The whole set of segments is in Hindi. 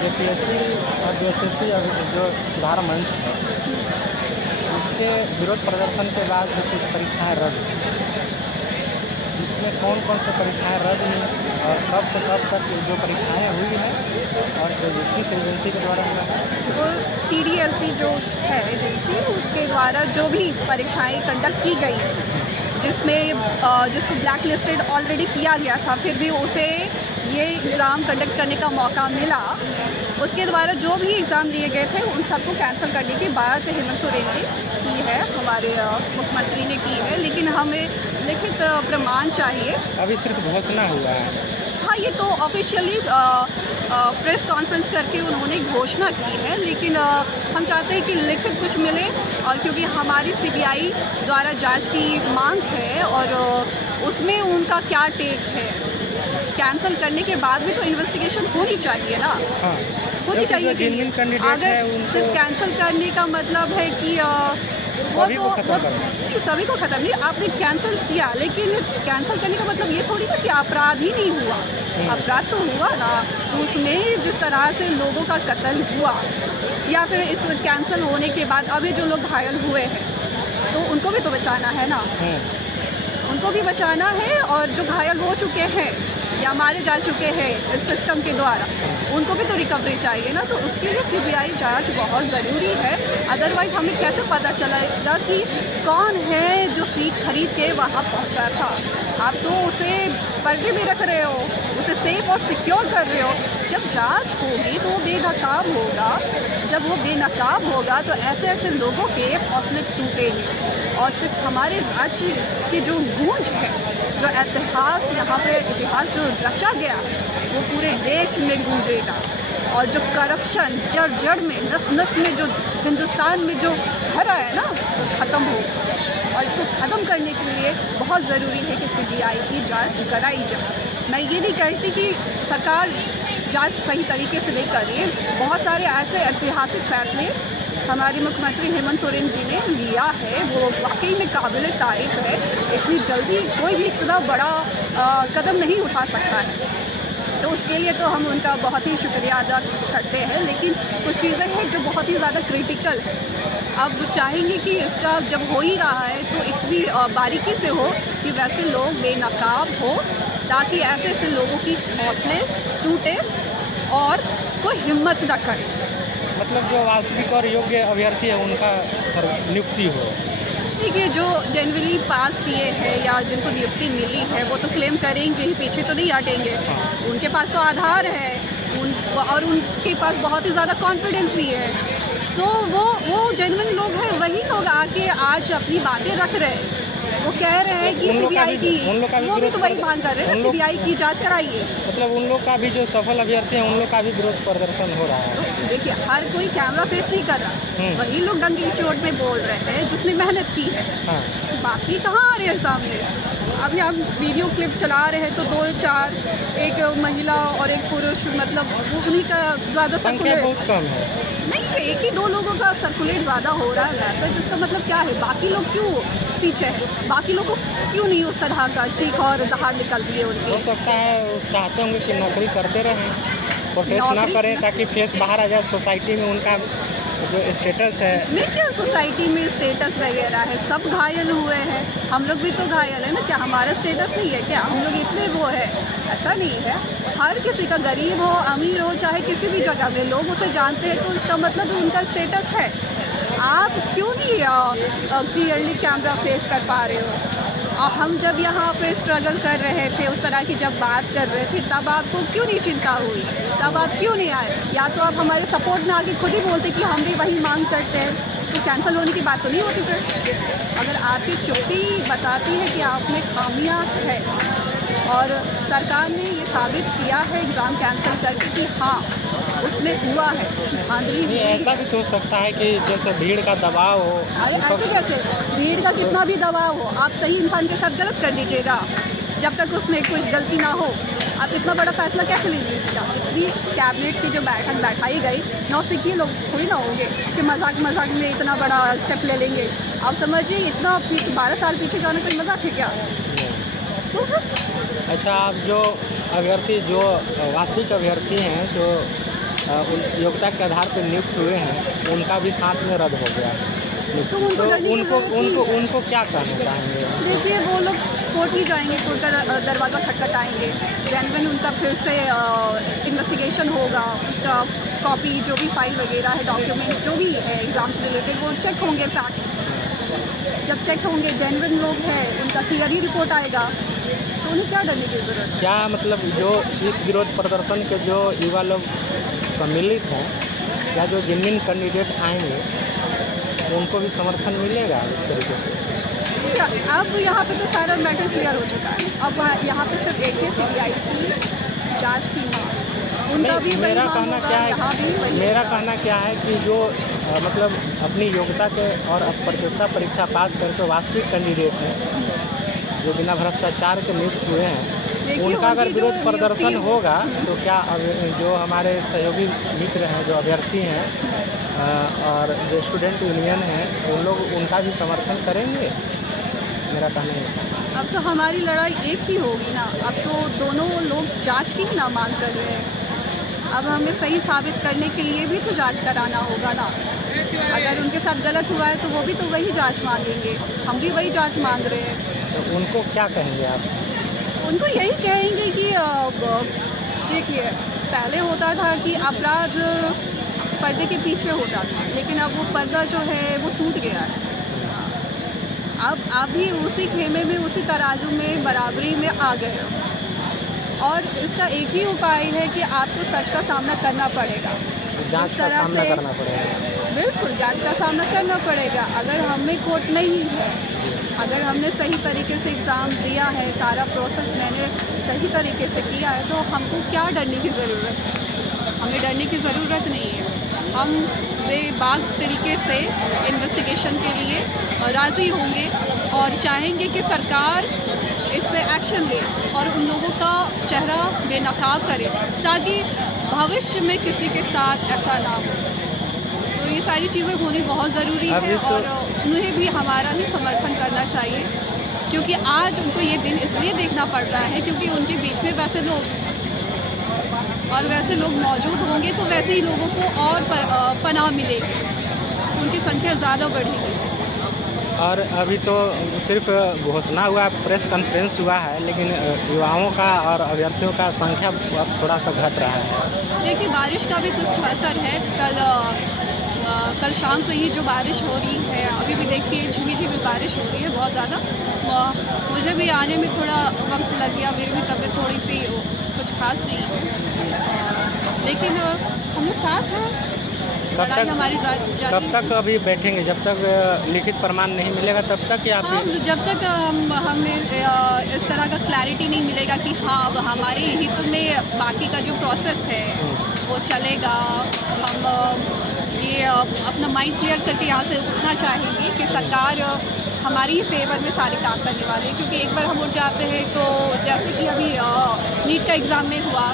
जेपीएससी और बीएसएससी जो सुधार मंच है, उसके विरोध प्रदर्शन के बाद जो कुछ परीक्षाएं रद्द, इसमें कौन कौन सी परीक्षाएं रद्द हुई और कब से कब तक जो परीक्षाएं हुई हैं और जो किस एजेंसी के द्वारा हुआ है? वो TDLP जो है एजेंसी, उसके द्वारा जो भी परीक्षाएं कंडक्ट की गई, जिसको ब्लैक लिस्टेड ऑलरेडी किया गया था, फिर भी उसे ये एग्ज़ाम कंडक्ट करने का मौका मिला, उसके द्वारा जो भी एग्ज़ाम लिए गए थे उन सबको कैंसिल करने की बात हेमंत सोरेन ने की है, हमारे मुख्यमंत्री ने की है। लेकिन हमें लिखित प्रमाण चाहिए। अभी सिर्फ घोषणा हुआ है। हाँ, ये तो ऑफिशियली प्रेस कॉन्फ्रेंस करके उन्होंने घोषणा की है, लेकिन हम चाहते हैं कि लिखित कुछ मिले, और क्योंकि हमारी CBI द्वारा जांच की मांग है और उसमें उनका क्या टेक है। कैंसिल करने के बाद भी तो इन्वेस्टिगेशन होनी चाहिए ना। हाँ, होनी चाहिए कि अगर सिर्फ कैंसिल करने का मतलब है कि वो तो सभी को ख़त्म नहीं, आपने कैंसिल किया, लेकिन कैंसिल करने का मतलब ये थोड़ी ना कि अपराध ही नहीं हुआ। अपराध तो हुआ ना, तो उसमें जिस तरह से लोगों का कत्ल हुआ, या फिर इस कैंसिल होने के बाद अभी जो लोग घायल हुए हैं, तो उनको भी तो बचाना है ना, उनको भी बचाना है। और जो घायल हो चुके हैं या मारे जा चुके हैं इस सिस्टम के द्वारा, उनको भी तो रिकवरी चाहिए ना। तो उसके लिए CBI जांच बहुत ज़रूरी है। अदरवाइज़ हमें कैसे पता चलेगा कि कौन है जो सीट खरीद के वहाँ पहुँचा था। आप तो उसे पर्दे में रख रहे हो, उसे सेफ और सिक्योर कर रहे हो। जब जांच होगी तो वो बेनकाब होगा। जब वो बेनकाब होगा तो ऐसे ऐसे लोगों के हौसले टूटेंगे, और सिर्फ हमारे राज्य की जो गूंज है, जो इतिहास यहाँ पे इतिहास जो रचा गया, वो पूरे देश में गूंजेगा। और जो करप्शन जड़ जड़ में, नस नस में जो हिंदुस्तान में जो भरा है ना, ख़त्म हो। और इसको ख़त्म करने के लिए बहुत ज़रूरी है कि CBI की जांच कराई जाए। मैं ये नहीं कहती कि सरकार जांच सही तरीके से नहीं कर रही है। बहुत सारे ऐसे ऐतिहासिक फैसले हमारे मुख्यमंत्री हेमंत सोरेन जी ने लिया है, वो वाकई में काबिल तारीफ है। इतनी जल्दी कोई भी इतना बड़ा कदम नहीं उठा सकता है, तो उसके लिए तो हम उनका बहुत ही शुक्रिया अदा करते हैं। लेकिन कुछ चीज़ें हैं जो बहुत ही ज़्यादा क्रिटिकल है। अब चाहेंगे कि इसका जब हो ही रहा है तो इतनी बारीकी से हो कि वैसे लोग बेनकाब हो, ताकि ऐसे ऐसे लोगों की हौसले टूटे और कोई हिम्मत न करे। मतलब जो वास्तविक और योग्य अभ्यर्थी है उनका नियुक्ति हो। देखिए, जो जनरली पास किए हैं या जिनको नियुक्ति मिली है, वो तो क्लेम करेंगे ही, पीछे तो नहीं हटेंगे। उनके पास तो आधार है, और उनके पास बहुत ही ज़्यादा कॉन्फिडेंस भी है। तो वो जेन्युइन लोग हैं, वही लोग आके आज अपनी बातें रख रहे हैं। वो कह रहे हैं कि CBI की, वो भी तो वही मांग कर रहे हैं, CBI की जांच कराइए। मतलब उन लोग का भी जो सफल अभ्यर्थी हैं, उन लोग का भी विरोध प्रदर्शन हो रहा है। देखिए, हर कोई कैमरा फेस नहीं कर रहा, वही लोग डंकी चोट में बोल रहे हैं जिसने मेहनत की है। बाकी कहाँ आ रहे हैं सामने। अभी हम वीडियो क्लिप चला रहे हैं तो 2-4, एक महिला और एक पुरुष, मतलब उन्हीं का ज़्यादा सर्कुलेट बहुत कम है। नहीं, एक ही 2 लोगों का सर्कुलेट ज़्यादा हो रहा है वैसा, जिसका मतलब क्या है, बाकी लोग क्यों पीछे है, बाकी लोगों को क्यों नहीं उस तरह का चीख और दहाड़ निकल रही है उनकी। हो सकता है वो चाहते होंगे कि नौकरी करते रहें, प्रोटेस्ट ना करें, ताकि फेस बाहर आ जाए सोसाइटी में उनका जो स्टेटस है। इसमें क्या सोसाइटी में स्टेटस वगैरह है, सब घायल हुए हैं, हम लोग भी तो घायल है ना। क्या हमारा स्टेटस नहीं है क्या? हम लोग इतने वो है, ऐसा नहीं है। हर किसी का, गरीब हो अमीर हो, चाहे किसी भी जगह में लोग उसे जानते हैं, तो इसका मतलब उनका स्टेटस है। आप क्यों नहीं क्लियरली कैमरा फेस कर पा रहे हो? और हम जब यहाँ पे स्ट्रगल कर रहे थे, उस तरह की जब बात कर रहे थे, तब आपको क्यों नहीं चिंता हुई? तब आप क्यों नहीं आए? या तो आप हमारे सपोर्ट में आके खुद ही बोलते कि हम भी वही मांग करते हैं, तो कैंसिल होने की बात तो नहीं होती। फिर अगर आपकी चुप्पी बताती है कि आप में खामियां है, और सरकार ने ये साबित किया है एग्ज़ाम कैंसिल करके कि हाँ उसमें हुआ है धांधली हुई। ऐसा भी तो हो सकता है कि जैसे भीड़ का दबाव हो। अरे ऐसे कैसे? भीड़ का कितना भी दबाव हो, आप सही इंसान के साथ गलत कर दीजिएगा। जब तक उसमें कुछ गलती ना हो, आप इतना बड़ा फैसला कैसे ले लीजिएगा? इतनी कैबिनेट की जो बैठक बैठाई गई, नौसिखिए लोग थोड़ी ना होंगे कि मजाक में इतना बड़ा स्टेप ले लेंगे। आप समझिए, इतना पीछे 12 साल पीछे जाने कोई मजाक है क्या? तो अच्छा, आप जो अभ्यर्थी जो वास्तविक अभ्यर्थी हैं जो उन योग्यता के आधार पर नियुक्त हुए हैं उनका भी साथ में रद्द हो गया। तो उनको डरने की उनको ज़रूरत नहीं उनको है। उनको क्या कहना चाहेंगे? देखिए वो लोग कोर्ट ही जाएंगे, कोर्ट का दरवाज़ा खटखटाएंगे, जेन्युइन उनका फिर से इन्वेस्टिगेशन होगा, उनका कॉपी जो भी फाइल वगैरह है, डॉक्यूमेंट्स जो भी है एग्ज़ाम से रिलेटेड वो चेक होंगे, फैक्ट्स जब चेक होंगे जेन्युइन लोग हैं उनका क्लियर ही रिपोर्ट आएगा, तो उन्हें क्या डरने की ज़रूरत है? क्या मतलब जो इस विरोध प्रदर्शन के जो युवा लोग सम्मिलित हैं, क्या जो जेन्युइन कैंडिडेट आएंगे उनको भी समर्थन मिलेगा इस तरीके से? अब यहाँ पे तो सारा मैटर क्लियर हो चुका है। अब यहाँ पे सिर्फ एक ही सीबीआई की जांच की मांग, उनका भी वही मेरा मांग कहना होगा, क्या यहाँ भी है, वही मेरा होगा। कहना क्या है कि जो मतलब अपनी योग्यता के और प्रतियोगिता परीक्षा पास करके वास्तविक कैंडिडेट हैं जो बिना भ्रष्टाचार के नियुक्त हुए हैं, देखिए, उनका अगर उनकी जो विरोध प्रदर्शन नियुक्ति होगा तो क्या जो हमारे सहयोगी मित्र हैं जो अभ्यर्थी हैं और जो स्टूडेंट यूनियन हैं उन लोग उनका भी समर्थन करेंगे? मेरा कहना है अब तो हमारी लड़ाई एक ही होगी ना। अब तो दोनों लोग जांच की ही ना मांग कर रहे हैं। अब हमें सही साबित करने के लिए भी तो जांच कराना होगा ना। अगर उनके साथ गलत हुआ है तो वो भी तो वही जांच मांगेंगे, हम भी वही जांच मांग रहे हैं। तो उनको क्या कहेंगे आप? उनको यही कहेंगे कि देखिए, पहले होता था कि अपराध पर्दे के पीछे होता था, लेकिन अब वो पर्दा जो है वो टूट गया है। अब आप भी उसी खेमे में, उसी तराजू में, बराबरी में आ गए हो, और इसका एक ही उपाय है कि आपको सच का सामना करना पड़ेगा। जांच का सामना करना पड़ेगा। बिल्कुल, जांच का सामना करना पड़ेगा। अगर हमें कोर्ट नहीं है, अगर हमने सही तरीके से एग्ज़ाम दिया है, सारा प्रोसेस मैंने सही तरीके से किया है, तो हमको क्या डरने की ज़रूरत है? हमें डरने की ज़रूरत नहीं है। हम बेबाक तरीके से इन्वेस्टिगेशन के लिए राज़ी होंगे और चाहेंगे कि सरकार इस पे एक्शन ले और उन लोगों का चेहरा बेनकाब करे, ताकि भविष्य में किसी के साथ ऐसा ना हो। तो ये सारी चीज़ें होनी बहुत ज़रूरी है और उन्हें भी हमारा ही समर्थन करना चाहिए, क्योंकि आज उनको ये दिन इसलिए देखना पड़ रहा है क्योंकि उनके बीच में वैसे लोग और वैसे लोग मौजूद होंगे, तो वैसे ही लोगों को और पनाह मिलेगी, उनकी संख्या ज़्यादा बढ़ेगी। और अभी तो सिर्फ घोषणा हुआ, प्रेस कॉन्फ्रेंस हुआ है, लेकिन युवाओं का और अभ्यर्थियों का संख्या थोड़ा सा घट रहा है। देखिए, बारिश का भी कुछ असर है। कल शाम से ही जो बारिश हो रही है, अभी भी देखिए झिमी बारिश हो रही है बहुत ज़्यादा। मुझे भी आने में थोड़ा वक्त लग गया, मेरी भी तबीयत थोड़ी सी कुछ खास नहीं है, लेकिन हम लोग साथ हैं। लड़ाई हमारी कब तक अभी बैठेंगे? जब तक लिखित प्रमाण नहीं मिलेगा तब तक या हम जब तक हमें इस तरह का क्लैरिटी नहीं मिलेगा कि हाँ अब हमारे हित में बाकी का जो प्रोसेस है वो चलेगा, हम ये अपना माइंड क्लियर करके यहाँ से उठना चाहेंगे कि सरकार हमारी ही फेवर में सारे काम करने वाले हैं। क्योंकि एक बार हम उठ जाते हैं तो जैसे कि अभी नीट का एग्ज़ाम में हुआ,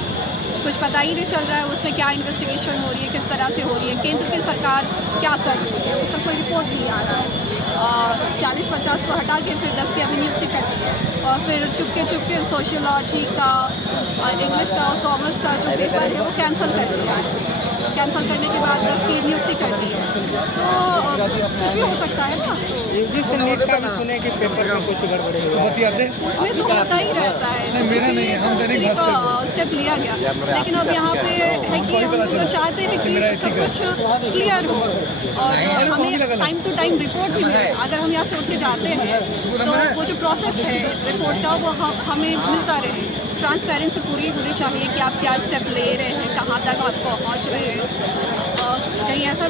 कुछ पता ही नहीं चल रहा है उसमें क्या इन्वेस्टिगेशन हो रही है, किस तरह से हो रही है, केंद्र की सरकार क्या कर रही है, उसका कोई रिपोर्ट नहीं आ रहा है। 40-50 को हटा के फिर 10 की अभी नियुक्ति कर दी है और फिर चुपके सोशियोलॉजी का और इंग्लिश का और कॉमर्स का जो पेपर है वो कैंसिल कर दिया है। कैंसिल करने के बाद 10 की नियुक्ति कर दी है, तो कुछ भी हो सकता है ना। जिस नीट का भी सुने कि पेपर में कुछ गड़बड़ी हुई है, उसमें तो होता ही रहता है, इसीलिए तो उस तरह का स्टेप लिया गया। लेकिन अब यहाँ पे है कि हम लोग चाहते हैं कि सब कुछ क्लियर हो और हमें टाइम टू टाइम रिपोर्ट भी मिले। अगर हम यहाँ से उठ के जाते हैं तो वो जो प्रोसेस है रिपोर्ट का वो हमें मिलता रहे। ट्रांसपेरेंसी पूरी होनी चाहिए कि आप क्या स्टेप ले रहे हैं, कहाँ तक आप पहुँच रहे हैं, कहीं ऐसा